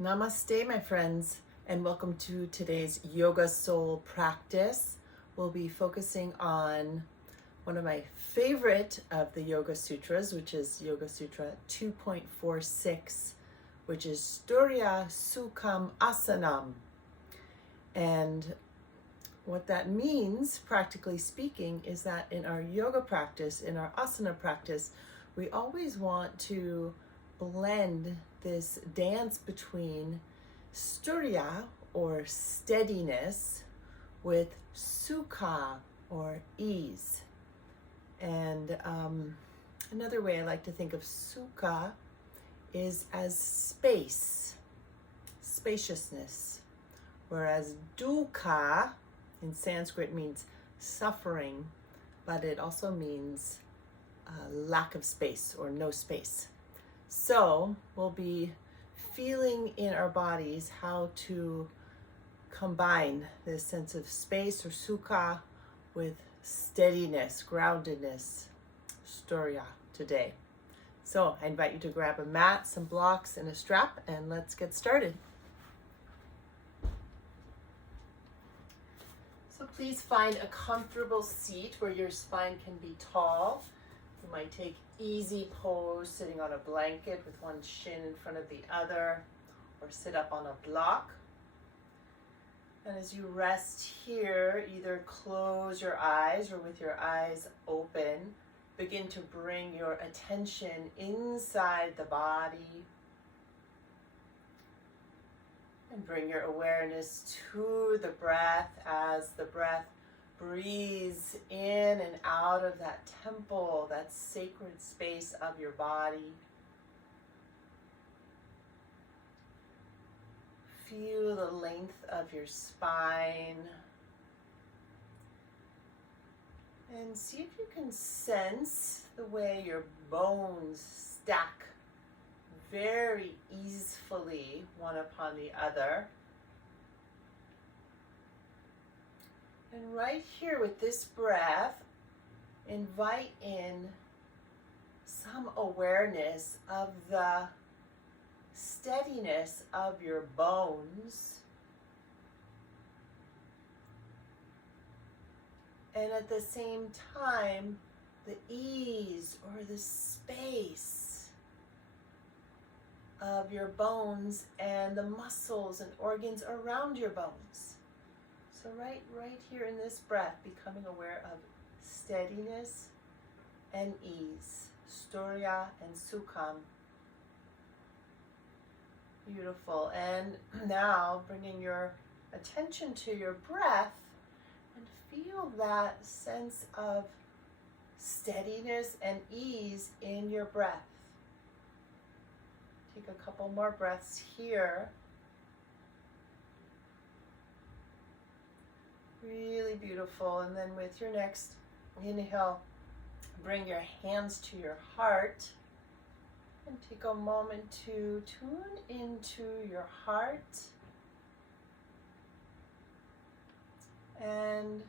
Namaste, my friends, and welcome to today's Yoga Soul practice. We'll be focusing on one of my favorite of the Yoga Sutras, which is Yoga Sutra 2.46, which is Sthira Sukham Asanam. And what that means, practically speaking, is that in our yoga practice, in our asana practice, we always want to blend this dance between Sthira or steadiness with Sukha or ease. And another way I like to think of Sukha is as space, spaciousness, whereas Dukkha in Sanskrit means suffering, but it also means lack of space or no space. So we'll be feeling in our bodies how to combine this sense of space or sukha with steadiness, groundedness, Sthira today. So I invite you to grab a mat, some blocks, and a strap, and let's get started. So please find a comfortable seat where your spine can be tall. You might take easy pose sitting on a blanket with one shin in front of the other, or sit up on a block. And as you rest here, either close your eyes or with your eyes open, begin to bring your attention inside the body and bring your awareness to the breath as the breath breathes in and out of that temple, that sacred space of your body. Feel the length of your spine. And see if you can sense the way your bones stack very easily one upon the other. And right here with this breath, invite in some awareness of the steadiness of your bones. And at the same time, the ease or the space of your bones and the muscles and organs around your bones. So right here in this breath, becoming aware of steadiness and ease, Sthira and Sukham. Beautiful. And now bringing your attention to your breath and feel that sense of steadiness and ease in your breath. Take a couple more breaths here. Really beautiful. And then with your next inhale, bring your hands to your heart and take a moment to tune into your heart. And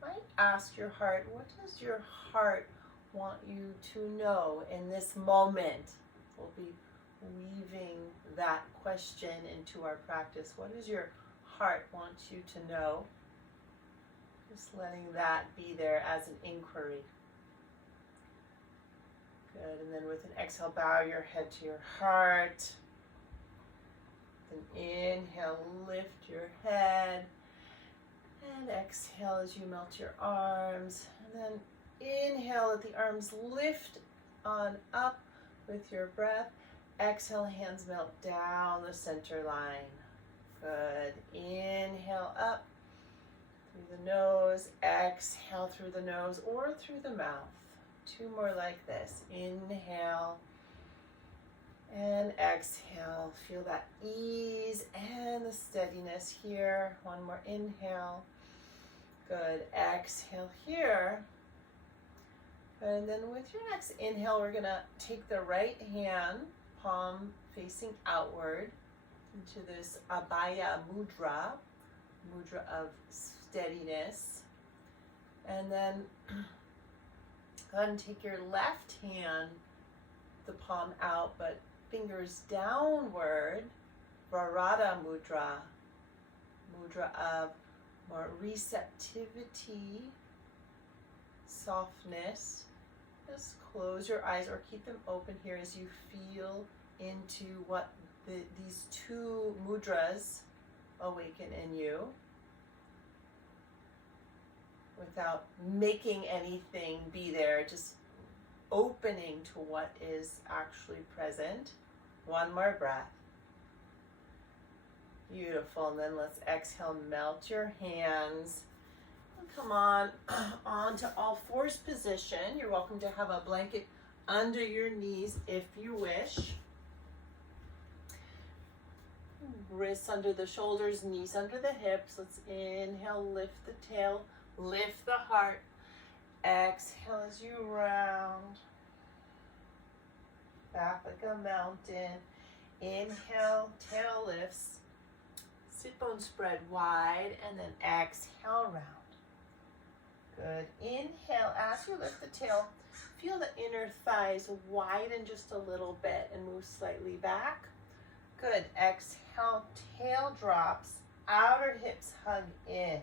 might ask your heart, what does your heart want you to know in this moment? We'll be weaving that question into our practice. What does your heart want you to know? Just letting that be there as an inquiry. Good, and then with an exhale, bow your head to your heart. Then inhale, lift your head. And exhale as you melt your arms. And then inhale, let the arms lift on up with your breath. Exhale, hands melt down the center line. Good. Inhale up through the nose. Exhale through the nose or through the mouth. Two more like this. Inhale and exhale. Feel that ease and the steadiness here. One more inhale. Good. Exhale here. And then with your next inhale, we're going to take the right hand, palm facing outward, into this Abhaya Mudra, mudra of steadiness. And then go ahead and take your left hand, the palm out, but fingers downward Varada Mudra, mudra of more receptivity, softness. Just close your eyes or keep them open here as you feel into what these two mudras awaken in you without making anything be there, just opening to what is actually present. One more breath. Beautiful. And then let's exhale, melt your hands. Come on onto all fours position. You're welcome to have a blanket under your knees if you wish. Wrists under the shoulders, knees under the hips. Let's inhale, lift the tail, lift the heart. Exhale as you round. Back like a mountain. Inhale, tail lifts. Sit bones spread wide, and then exhale, round. Good. Inhale, as you lift the tail, feel the inner thighs widen just a little bit and move slightly back. Good. Exhale, tail drops, outer hips hug in.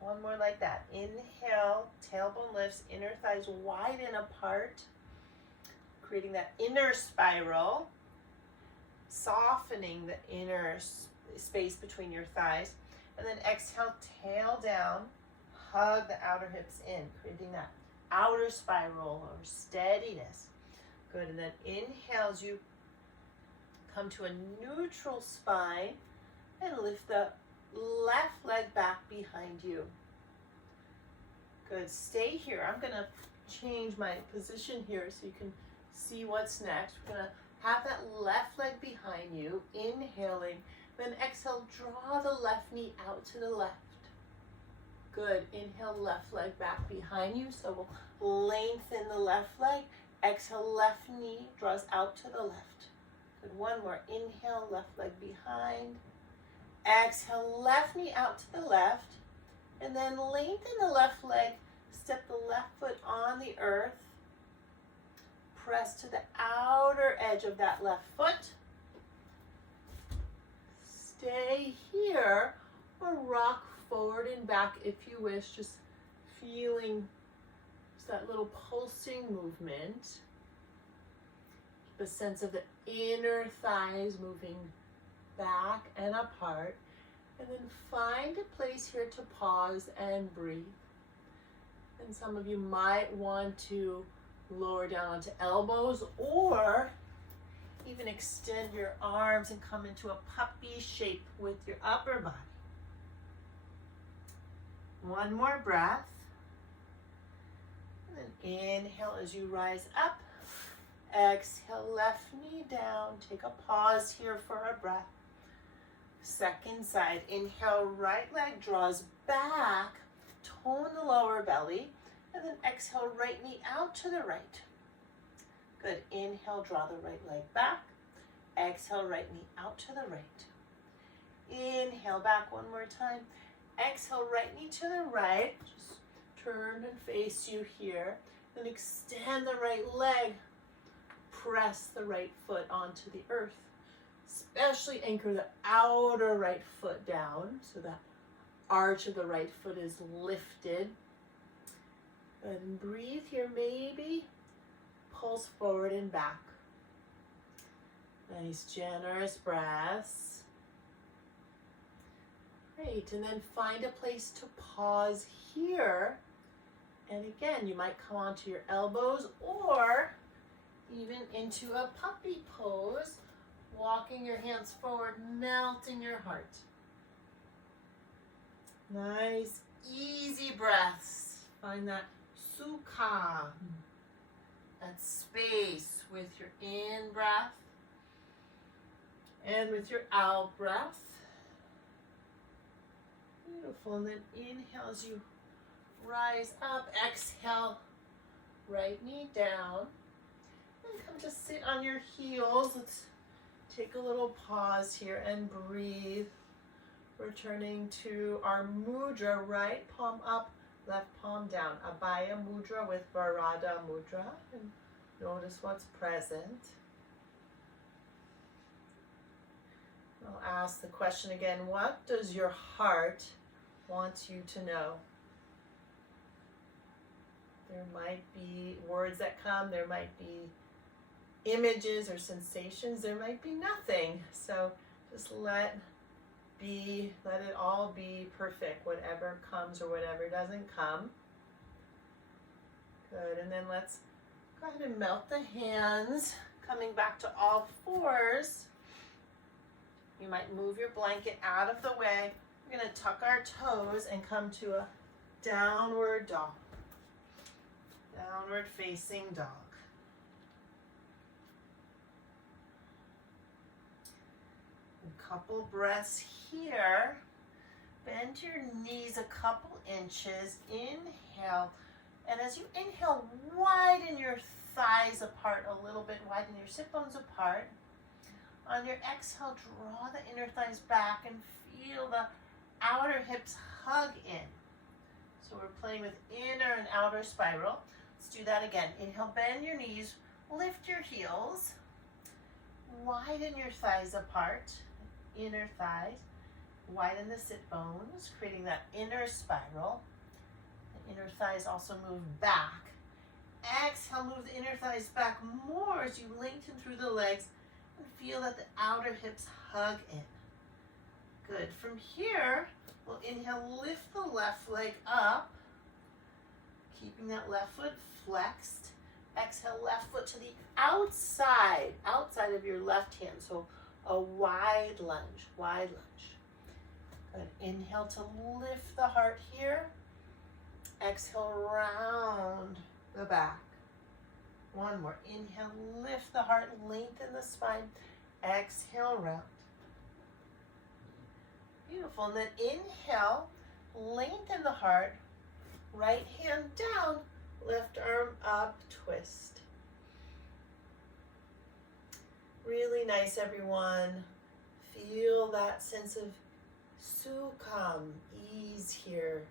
One more like that. Inhale, tailbone lifts, inner thighs widen apart, creating that inner spiral, softening the inner space between your thighs. And then exhale, tail down, hug the outer hips in, creating that outer spiral or steadiness. Good. And then inhale as you come to a neutral spine and lift the left leg back behind you. Good. Stay here. I'm going to change my position here so you can see what's next. We're going to have that left leg behind you, inhaling. Then exhale, draw the left knee out to the left. Good. Inhale, left leg back behind you. So we'll lengthen the left leg. Exhale, left knee draws out to the left. Good. One more. Inhale, left leg behind. Exhale, left knee out to the left. And then lengthen the left leg. Step the left foot on the earth. Press to the outer edge of that left foot. Stay here or rock forward and back if you wish, just feeling just that little pulsing movement. Keep a sense of the inner thighs moving back and apart. And then find a place here to pause and breathe. And some of you might want to lower down onto elbows or even extend your arms and come into a puppy shape with your upper body. One more breath. And then inhale as you rise up. Exhale, left knee down. Take a pause here for a breath. Second side. Inhale, right leg draws back. Tone the lower belly. And then exhale, right knee out to the right. Good. Inhale, draw the right leg back. Exhale, right knee out to the right. Inhale, back one more time. Exhale, right knee to the right. Just turn and face you here. Then extend the right leg. Press the right foot onto the earth. Especially anchor the outer right foot down so that arch of the right foot is lifted. And breathe here, maybe. Pulse forward and back. Nice, generous breaths. Great, and then find a place to pause here. And again, you might come onto your elbows or even into a puppy pose, walking your hands forward, melting your heart. Nice, easy breaths. Find that Sukham, that space with your in-breath and with your out-breath. Beautiful. And then inhale as you rise up. Exhale, right knee down. And come to sit on your heels. Let's take a little pause here and breathe. Returning to our mudra, right palm up, left palm down. Abhaya mudra with Varada mudra. And notice what's present. I'll ask the question again. What does your heart want you to know? There might be words that come. There might be images or sensations. There might be nothing. So just let it all be perfect, whatever comes or whatever doesn't come. Good, and then let's go ahead and melt the hands, coming back to all fours. You might move your blanket out of the way. We're gonna tuck our toes and come to a downward dog. Downward facing dog. A couple breaths here. Bend your knees a couple inches. Inhale. And as you inhale, widen your thighs apart a little bit. Widen your sit bones apart. On your exhale, draw the inner thighs back and feel the outer hips hug in. So we're playing with inner and outer spiral. Let's do that again. Inhale, bend your knees, lift your heels, widen your thighs apart, inner thighs, widen the sit bones, creating that inner spiral. The inner thighs also move back. Exhale, move the inner thighs back more as you lengthen through the legs and feel that the outer hips hug in. Good. From here, we'll inhale, lift the left leg up, keeping that left foot flexed. Exhale, left foot to the outside of your left hand. So a wide lunge, wide lunge. Good. Inhale to lift the heart here. Exhale, round the back. One more. Inhale, lift the heart, lengthen the spine. Exhale, round. Beautiful. And then inhale, lengthen the heart. Right hand down, left arm up, twist. Really nice, everyone. Feel that sense of Sukham, ease here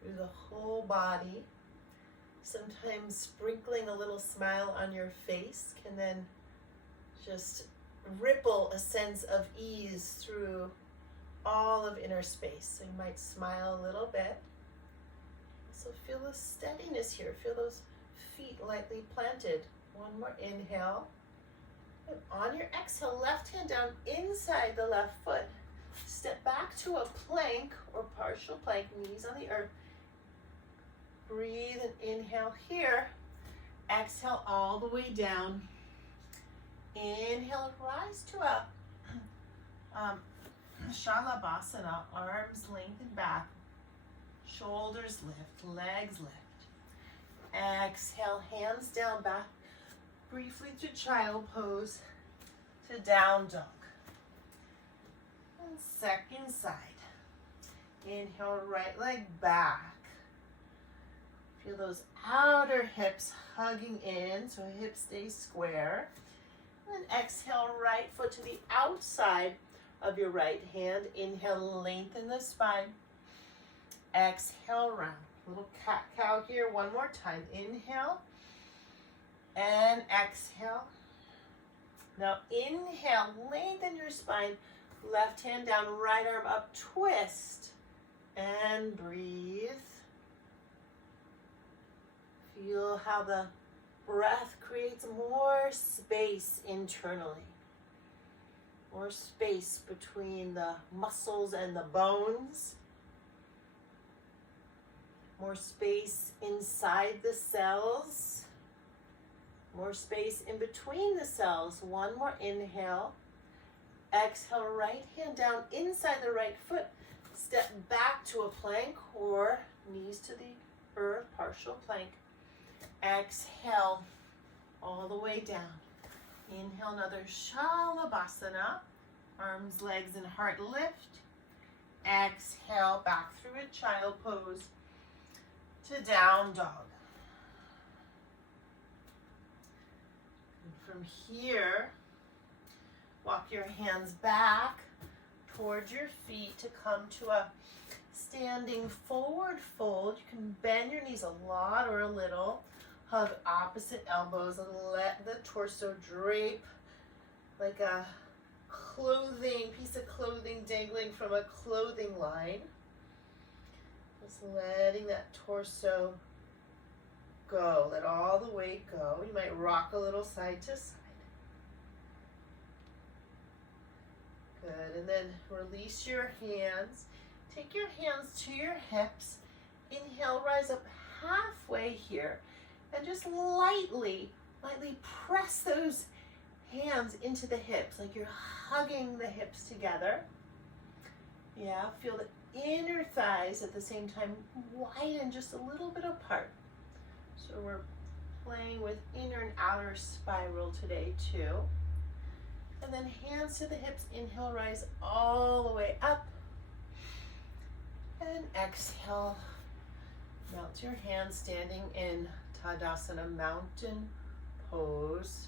through the whole body. Sometimes sprinkling a little smile on your face can then just ripple a sense of ease through all of inner space. So you might smile a little bit. So feel the steadiness here. Feel those feet lightly planted. One more inhale. And on your exhale, left hand down inside the left foot. Step back to a plank or partial plank, knees on the earth. Breathe and inhale here. Exhale all the way down. Inhale, rise to a Shalabhasana, arms lengthened back, shoulders lift, legs lift. Exhale, hands down, back briefly to child pose, to down dog. And second side. Inhale, right leg back. Feel those outer hips hugging in, so hips stay square. And then exhale, right foot to the outside of your right hand. Inhale, lengthen the spine. Exhale, round. Little cat-cow here one more time. Inhale and exhale. Now inhale, lengthen your spine. Left hand down, right arm up, twist. And breathe. Feel how the breath creates more space internally. More space between the muscles and the bones. More space inside the cells. More space in between the cells. One more inhale. Exhale, right hand down inside the right foot. Step back to a plank or knees to the earth, partial plank. Exhale all the way down. Inhale, another Shalabhasana. Arms, legs, and heart lift. Exhale, back through a child pose to down dog. And from here, walk your hands back towards your feet to come to a standing forward fold. You can bend your knees a lot or a little. Hug opposite elbows and let the torso drape like a piece of clothing dangling from a clothing line. Just letting that torso go. Let all the weight go. You might rock a little side to side. Good, and then release your hands. Take your hands to your hips. Inhale, rise up halfway here. And just lightly press those hands into the hips, like you're hugging the hips together. Yeah, feel the inner thighs at the same time widen just a little bit apart. So we're playing with inner and outer spiral today too. And then hands to the hips, inhale, rise all the way up. And exhale, melt your hands, standing in Tadasana, mountain pose.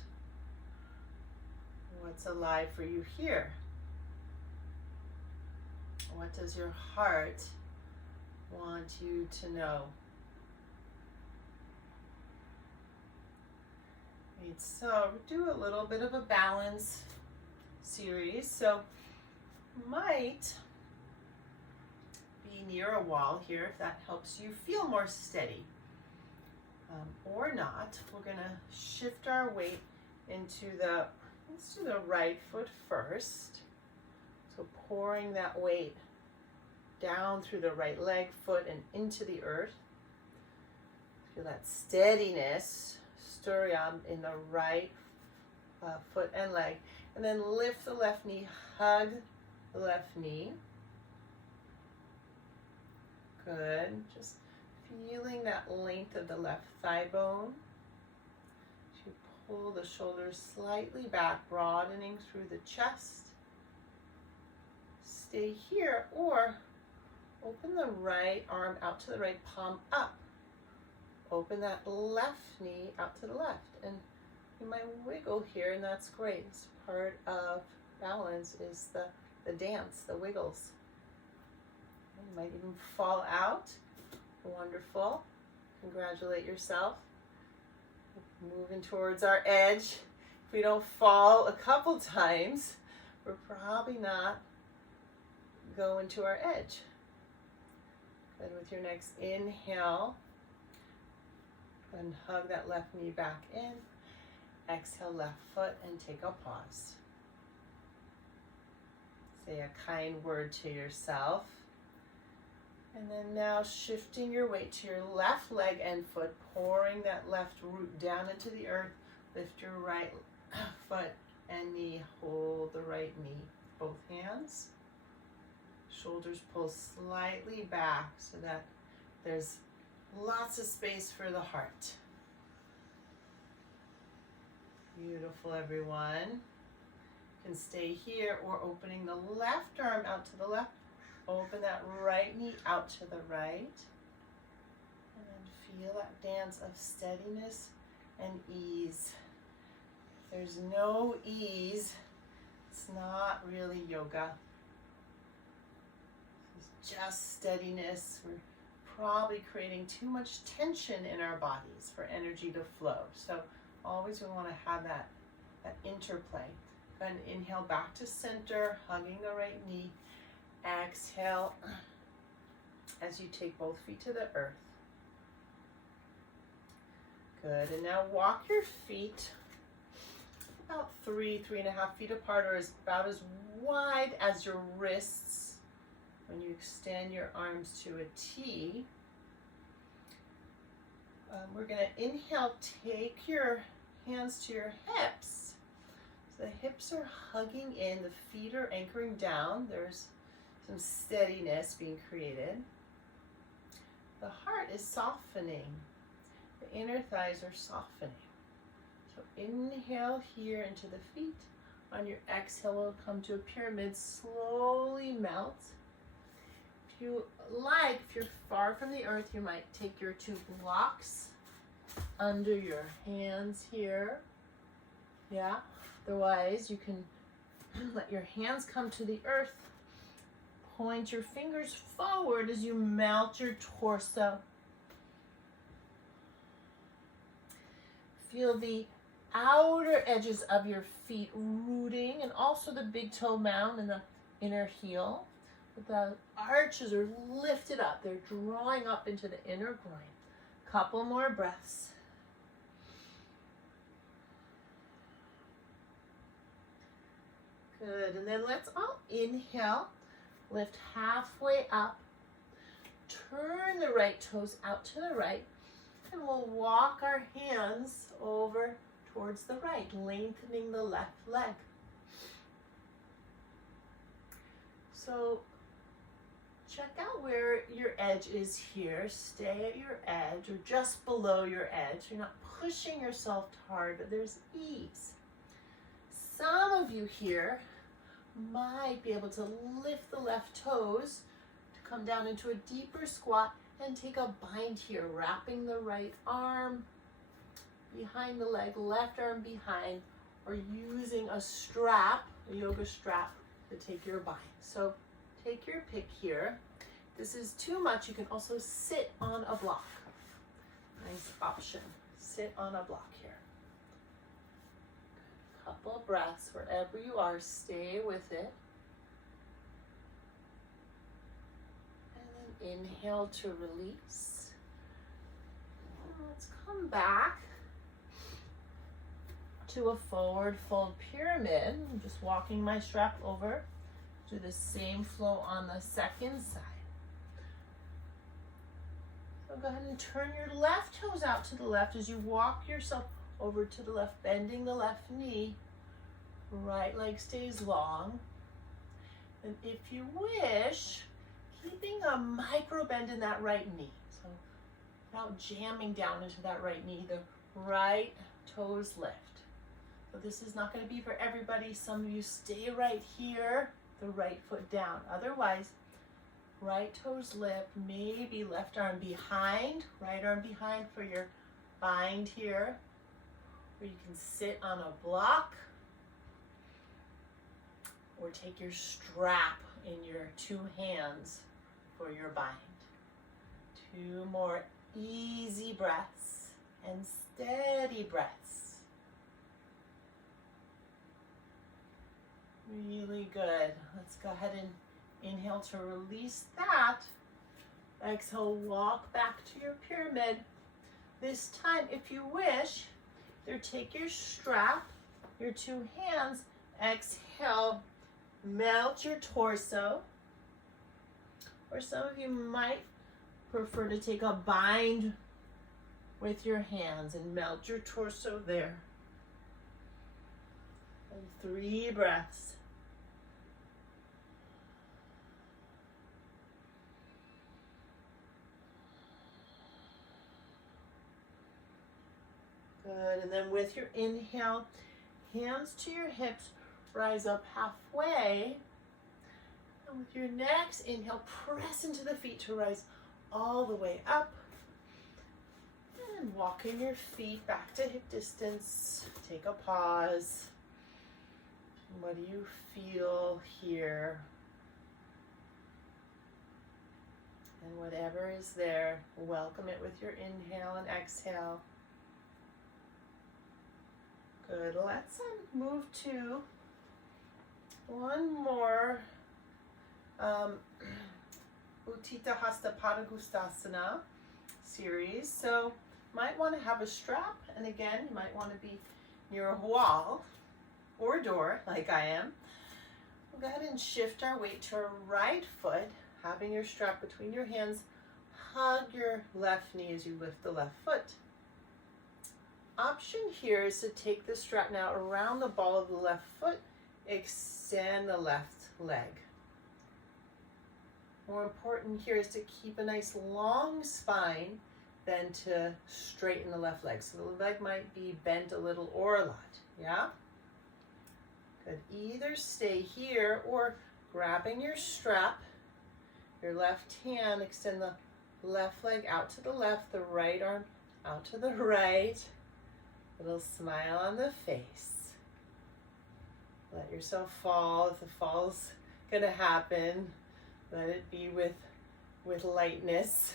What's alive for you here? What does your heart want you to know? Right, so do a little bit of a balance series. So might be near a wall here if that helps you feel more steady. Or not. We're gonna shift our weight into let's do the right foot first. So pouring that weight down through the right leg, foot, and into the earth. Feel that steadiness, Sthira, in the right foot and leg. And then lift the left knee, hug the left knee. Good. Just feeling that length of the left thigh bone. You pull the shoulders slightly back, broadening through the chest. Stay here, or open the right arm out to the right, palm up. Open that left knee out to the left. And you might wiggle here, and that's great. It's part of balance is the dance, the wiggles. You might even fall out. Wonderful. Congratulate yourself. Moving towards our edge. If we don't fall a couple times, we're probably not going to our edge. Good. With your next inhale, and hug that left knee back in. Exhale, left foot, and take a pause. Say a kind word to yourself. And then now shifting your weight to your left leg and foot, pouring that left root down into the earth. Lift your right foot and knee. Hold the right knee. Both hands. Shoulders pull slightly back so that there's lots of space for the heart. Beautiful, everyone. You can stay here or opening the left arm out to the left. Open that right knee out to the right. And then feel that dance of steadiness and ease. If there's no ease, it's not really yoga. It's just steadiness. We're probably creating too much tension in our bodies for energy to flow. So always we want to have that interplay. Go ahead and inhale back to center, hugging the right knee. Exhale as you take both feet to the earth. Good, and now walk your feet about 3.5 feet apart, or about as wide as your wrists when you extend your arms to a T. We're going to inhale, take your hands to your hips. So the hips are hugging in, the feet are anchoring down. There's some steadiness being created. The heart is softening. The inner thighs are softening. So inhale here into the feet. On your exhale, we'll come to a pyramid. Slowly melt. If you like, if you're far from the earth, you might take your two blocks under your hands here. Yeah. Otherwise, you can let your hands come to the earth. Point your fingers forward as you melt your torso. Feel the outer edges of your feet rooting, and also the big toe mound and the inner heel. But the arches are lifted up. They're drawing up into the inner groin. Couple more breaths. Good, and then let's all inhale, lift halfway up, turn the right toes out to the right, and we'll walk our hands over towards the right, lengthening the left leg. So check out where your edge is here. Stay at your edge or just below your edge. You're not pushing yourself hard, but there's ease. Some of you here might be able to lift the left toes to come down into a deeper squat and take a bind here, wrapping the right arm behind the leg, left arm behind, or using a strap, a yoga strap, to take your bind. So take your pick here. If this is too much, you can also sit on a block. Nice option. Sit on a block here. Couple breaths wherever you are, stay with it. And then inhale to release. And let's come back to a forward fold pyramid. I'm just walking my strap over. Do the same flow on the second side. So go ahead and turn your left toes out to the left as you walk yourself over to the left, bending the left knee. Right leg stays long. And if you wish, keeping a micro bend in that right knee. So without jamming down into that right knee, the right toes lift. So this is not going to be for everybody. Some of you stay right here, the right foot down. Otherwise, right toes lift, maybe left arm behind, right arm behind for your bind here. Or you can sit on a block or take your strap in your two hands for your bind. 2 more easy breaths and steady breaths. Really good. Let's go ahead and inhale to release that. Exhale, walk back to your pyramid. This time, if you wish, either take your strap, your 2 hands, exhale, melt your torso. Or some of you might prefer to take a bind with your hands and melt your torso there. And 3 breaths. Good, and then with your inhale, hands to your hips, rise up halfway. And with your next inhale, press into the feet to rise all the way up. And walking your feet back to hip distance. Take a pause. What do you feel here? And whatever is there, welcome it with your inhale and exhale. Good. Let's move to one more Utthita Hasta Padangusthasana series. So you might want to have a strap, and again, you might want to be near a wall or door like I am. We'll go ahead and shift our weight to our right foot, having your strap between your hands. Hug your left knee as you lift the left foot. Option here is to take the strap now around the ball of the left foot, extend the left leg. More important here is to keep a nice long spine than to straighten the left leg. So the leg might be bent a little or a lot, yeah? Could either stay here or grabbing your strap, your left hand, extend the left leg out to the left, the right arm out to the right. Little smile on the face. Let yourself fall. If the fall's gonna happen, let it be with lightness.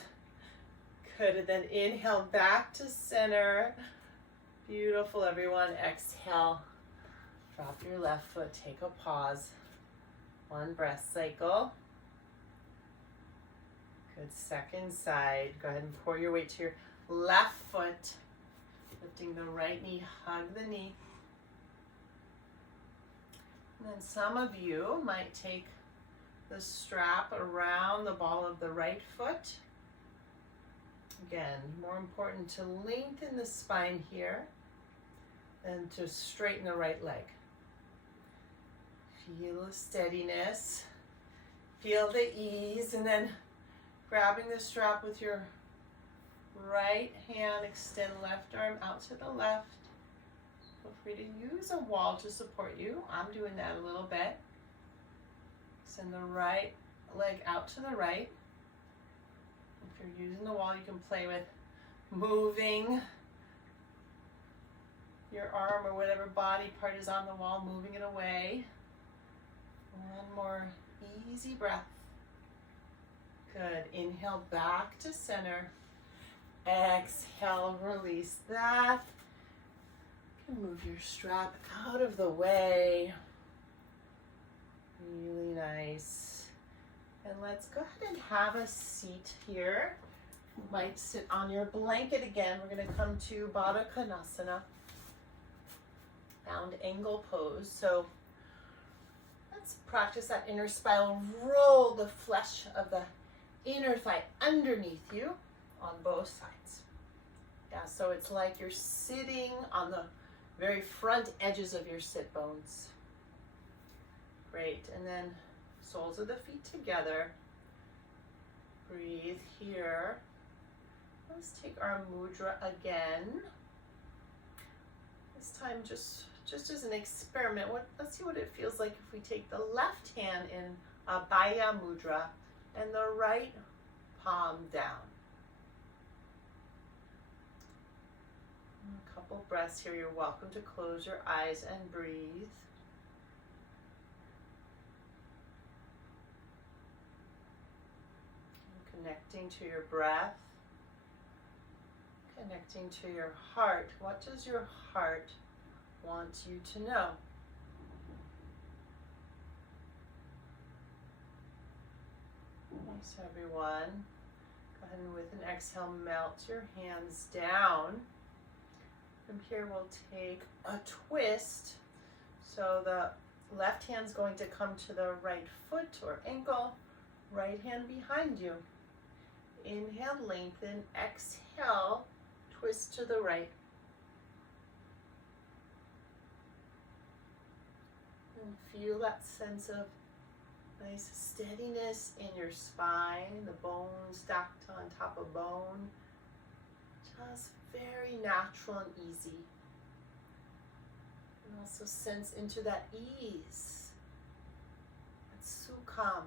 Good, and then inhale back to center. Beautiful, everyone. Exhale. Drop your left foot. Take a pause. One breath cycle. Good. Second side. Go ahead and pour your weight to your left foot. Lifting the right knee. Hug the knee. And then some of you might take the strap around the ball of the right foot. Again, more important to lengthen the spine here than to straighten the right leg. Feel the steadiness, feel the ease, and then grabbing the strap with your right hand, extend left arm out to the left. Feel free to use a wall to support you. I'm doing that a little bit. Send the right leg out to the right. If you're using the wall, you can play with moving your arm or whatever body part is on the wall, moving it away. One more easy breath. Good. Inhale back to center. Exhale, release that. You can move your strap out of the way. Really nice. And let's go ahead and have a seat here. You might sit on your blanket again. We're going to come to Baddha Konasana, bound angle pose. So let's practice that inner spiral. Roll the flesh of the inner thigh underneath you on both sides. Yeah, so it's like you're sitting on the very front edges of your sit bones. Great, and then soles of the feet together. Breathe here. Let's take our mudra again. This time just as an experiment, let's see what it feels like if we take the left hand in Abhaya Mudra and the right palm down. A couple breaths here. You're welcome to close your eyes and breathe. Connecting to your breath, connecting to your heart. What does your heart want you to know? Nice, everyone. Go ahead and with an exhale, melt your hands down. From here, we'll take a twist. So the left hand's going to come to the right foot or ankle, right hand behind you. Inhale, lengthen. Exhale, twist to the right. And feel that sense of nice steadiness in your spine, the bone stacked on top of bone. Just very natural and easy. And also sense into that ease, that Sukham.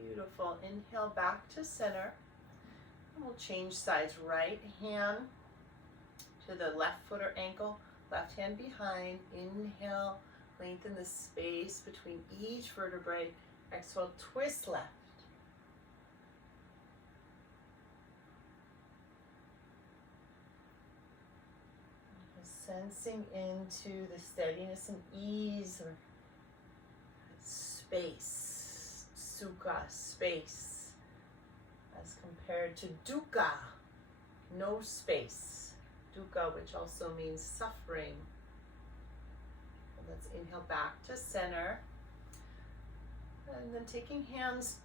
Beautiful. Inhale back to center. And we'll change sides. Right hand to the left foot or ankle. Left hand behind. Inhale. Lengthen the space between each vertebrae. Exhale. Twist left. Just sensing into the steadiness and ease or space. Sukha, space, as compared to dukkha, no space. Dukkha, which also means suffering. And let's inhale back to center. And then taking hands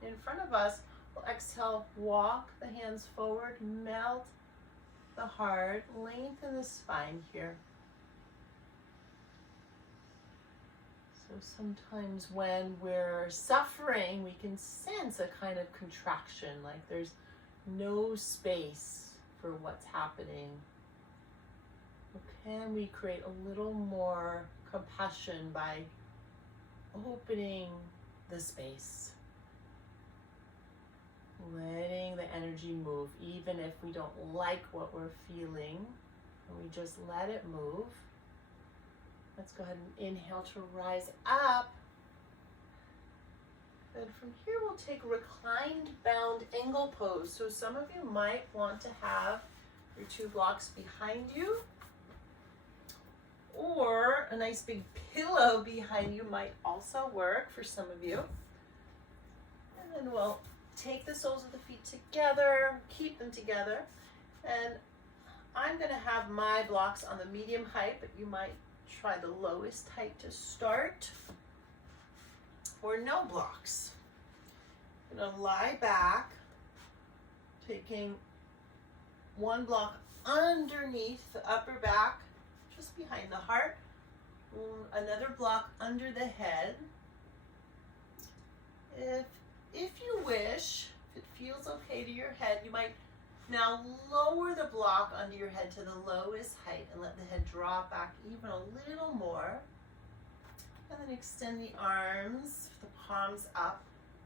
in front of us, we'll exhale, walk the hands forward, melt the heart, lengthen the spine here. So sometimes when we're suffering, we can sense a kind of contraction, like there's no space for what's happening. But can we create a little more compassion by opening the space? Letting the energy move, even if we don't like what we're feeling, and we just let it move. Let's go ahead and inhale to rise up. Then from here we'll take reclined bound angle pose. So some of you might want to have your 2 blocks behind you, or a nice big pillow behind you might also work for some of you. And then we'll take the soles of the feet together, keep them together, and I'm going to have my blocks on the medium height, but you might try the lowest height to start, or no blocks. I'm going to lie back, taking 1 block underneath the upper back, just behind the heart, another block under the head. If you wish, if it feels okay to your head, you might now lower the block under your head to the lowest height and let the head drop back even a little more. And then extend the arms, the palms up,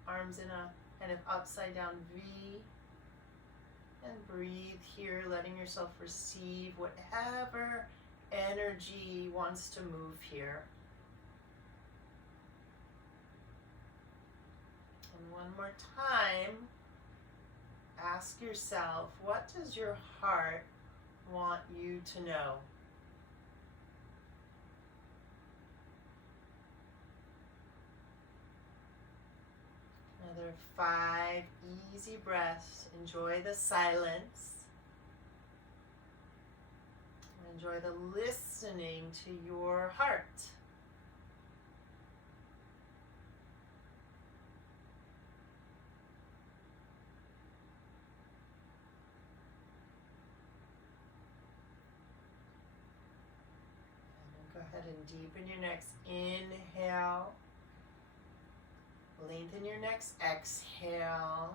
arms in a kind of upside down V. And breathe here, letting yourself receive whatever energy wants to move here. And one more time, ask yourself, what does your heart want you to know? Another 5 easy breaths. Enjoy the silence. Enjoy the listening to your heart. And then go ahead and deepen your next inhale. Lengthen your next exhale.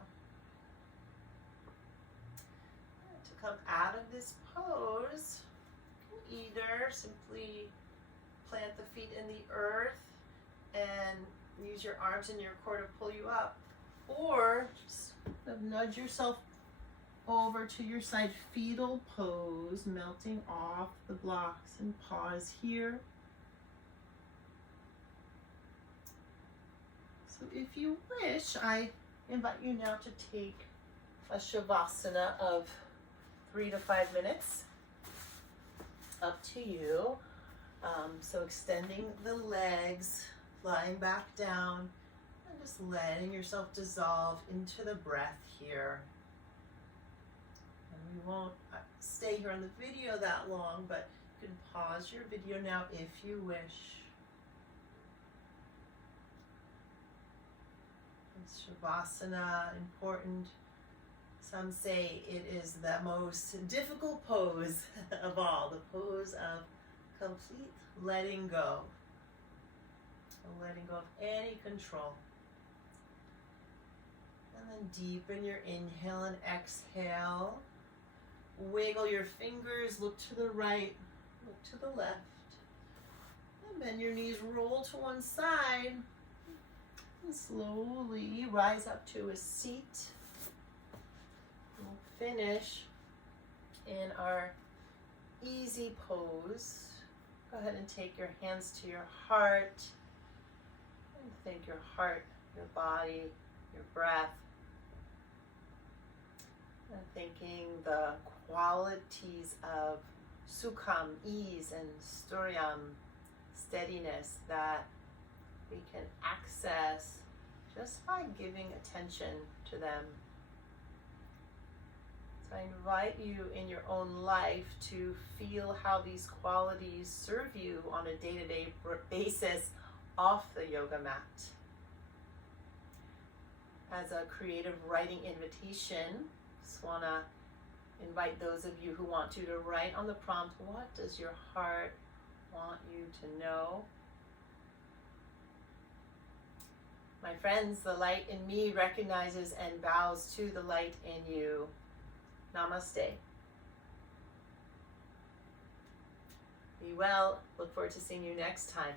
To come out of this pose, either simply plant the feet in the earth and use your arms and your core to pull you up, or just nudge yourself over to your side fetal pose, melting off the blocks, and pause here. So if you wish, I invite you now to take a shavasana of 3 to 5 minutes. Up to you. So extending the legs, lying back down, and just letting yourself dissolve into the breath here. And we won't stay here on the video that long, but you can pause your video now if you wish. Shavasana, important. Some say it is the most difficult pose of all, the pose of complete letting go. Letting go of any control. And then deepen your inhale and exhale. Wiggle your fingers, look to the right, look to the left. And bend your knees, roll to one side. And slowly rise up to a seat. We'll finish in our easy pose. Go ahead and take your hands to your heart. And thank your heart, your body, your breath. And thinking the qualities of Sukham, ease, and Sthira, steadiness, that we can access just by giving attention to them. So I invite you in your own life to feel how these qualities serve you on a day-to-day basis off the yoga mat. As a creative writing invitation, just want to invite those of you who want to write on the prompt, what does your heart want you to know? My friends, the light in me recognizes and bows to the light in you. Namaste. Be well. Look forward to seeing you next time.